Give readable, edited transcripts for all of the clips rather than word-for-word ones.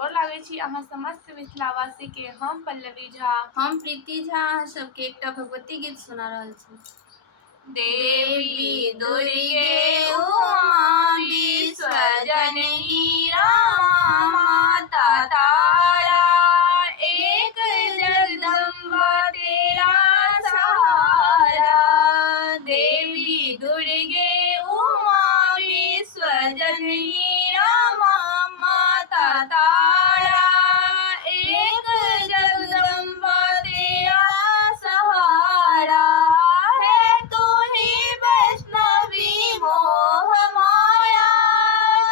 गोर लागै छी अहाँ समस्त मिथिलावासी के। हम पल्लवी झा, हम प्रीति झा अहाँ सबके एकटा भगवती गीत सुना रहल छी। देवी दुर्गे उमा विश्वजननी रमा माता तारा, एक जगदम्बा तेरा सहारा। देवी दुर्गे उमा विश्वजननी रमा माता तारा, एक जगदम्बा तेरा सहारा। है तू ही वैष्णवी मोह माया,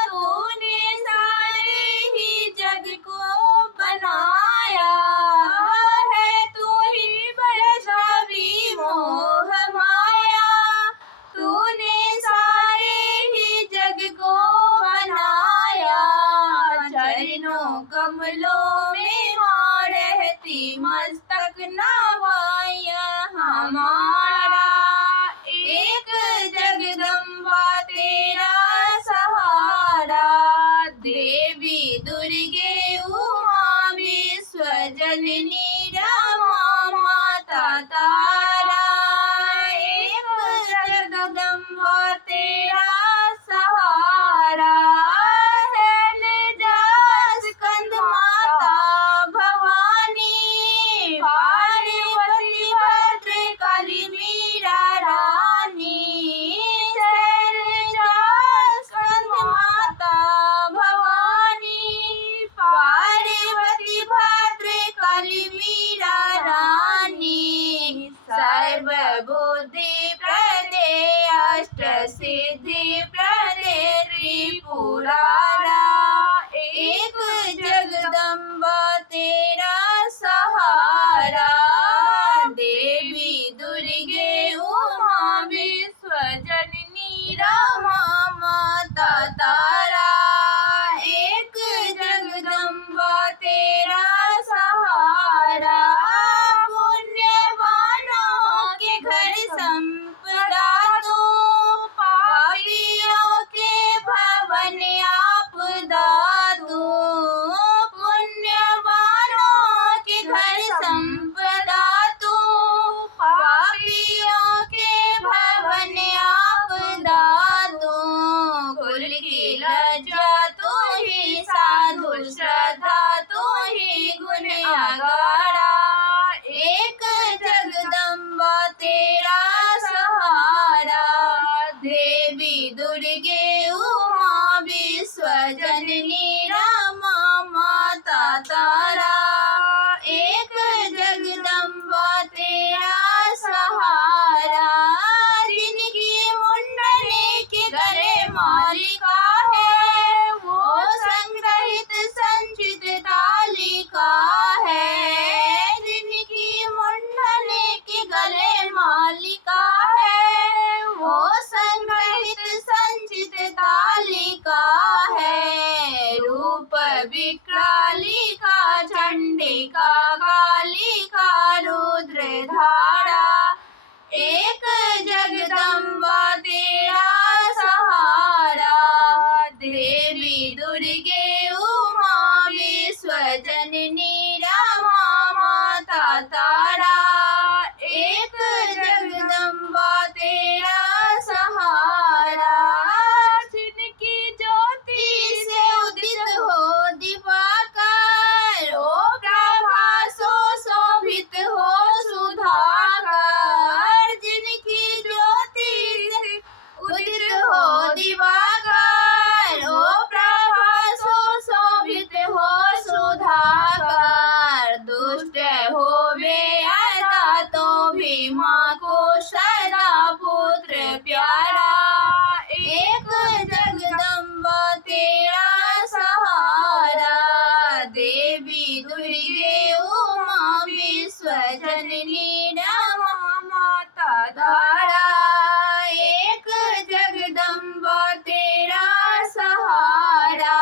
तूने सारे ही जग को बनाया। है तू ही वैष्णवी मोह माया, तूने सारे ही जग को बनाया। चरणों कमलों में मां रहती, मस्तक नवाया हमारा। एक जगदम्बा तेरा सहारा, देवी दुर्गे उमा विश्वजननी रमा माता तारा, एक जगदम्बा तेरा सहारा। स्कंद माता भवानी, पार्वती भद्र काली मीरा रानी। स्कंद माता भवानी, पार्वती भद्र काली मीरा रानी। सर्वबुद्धि प्रदे अष्ट सिद्धि प्रदे त्रिपुरारा, एक जगदम्बा तेरा सहारा। देवी दुर्गे उमा विश्वजननी रमा माता तारा, एक जगदम्बा तेरा सहारा। पुण्यवानों के घर संपदा तू, पापियों के भवन आपदा तू। पुण्यवानों के घर संपदा तू, पापियों के भवन आपदा तू। कुल की लज्जा तू ही, साधु श्रद्धा तू ही, गुण अगारा। एक जगदम्बा तेरा सहारा, देवी दुर्गे उमा विश्वजननी रमा माता तारा, एक जगदम्बा तेरा सहारा। जिनकी मुंडली के गले मालिका है, वो संग्रहित संचित तालिका है। जिनकी मुंडली के गले मालिका है, वो संग्रहित संचित तालिका है। रूप विकरालिका चंडिका कालिका रुद्र धारा, एक जगदम्बा तेरा सहारा। देवी दुर्गे उमा विश्वजननी रमा माता तारा, एक जगदम्बा तेरा सहारा। जिनकी ज्योति से उदित हो दिवाकर, ओ प्रभासो शोभित हो सुधाकर। जिनकी ज्योति से उदित हो दिवाकर, ओ प्रभासो शोभित हो सुधाकर। दुष्ट होवे अता तो भी माँ को सदा पुत्र प्यारा, एक जगदम्बा तेरा सहारा। देवी दुर्गे उमा विश्वजननी रमा माता तारा, एक जगदम्बा तेरा सहारा।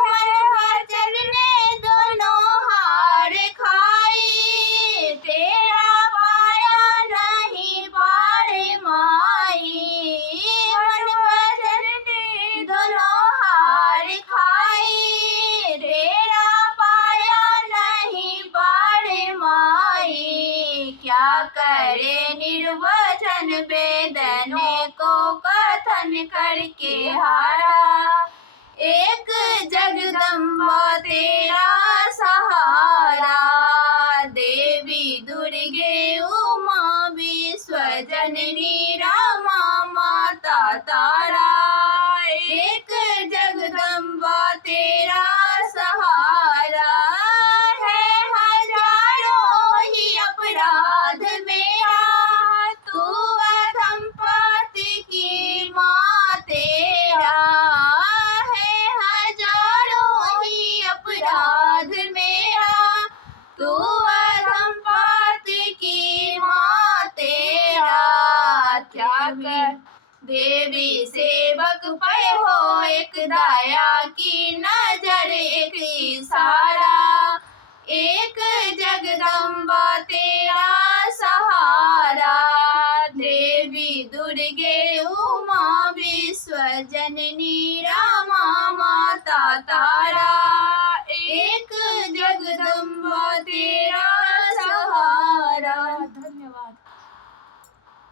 मन भजन ने दोनों हार खाई, तेरा पाया नहीं पार माई। मन भजन ने दोनों हार खाई, तेरा करे निर्वचन वेदने को कथन करके हारा। एक जगदम्बा तेरा सहारा, देवी दुर्गे उमा विश्व जननी रमा माता तारा। एक जगदम्बा तेरा सहारा, है हजारों ही अपराध मेरा, तू अधम पति की माँ तेरा। है हजारों ही अपराध मेरा, तू अधम पति की माँ तेरा। त्याग देवी सेवक पे हो एक दया की नजर, एक इशारा। एक जगदम्बा तेरा सहारा, देवी दुर्गे उमा विश्व जननी रमा माता तारा।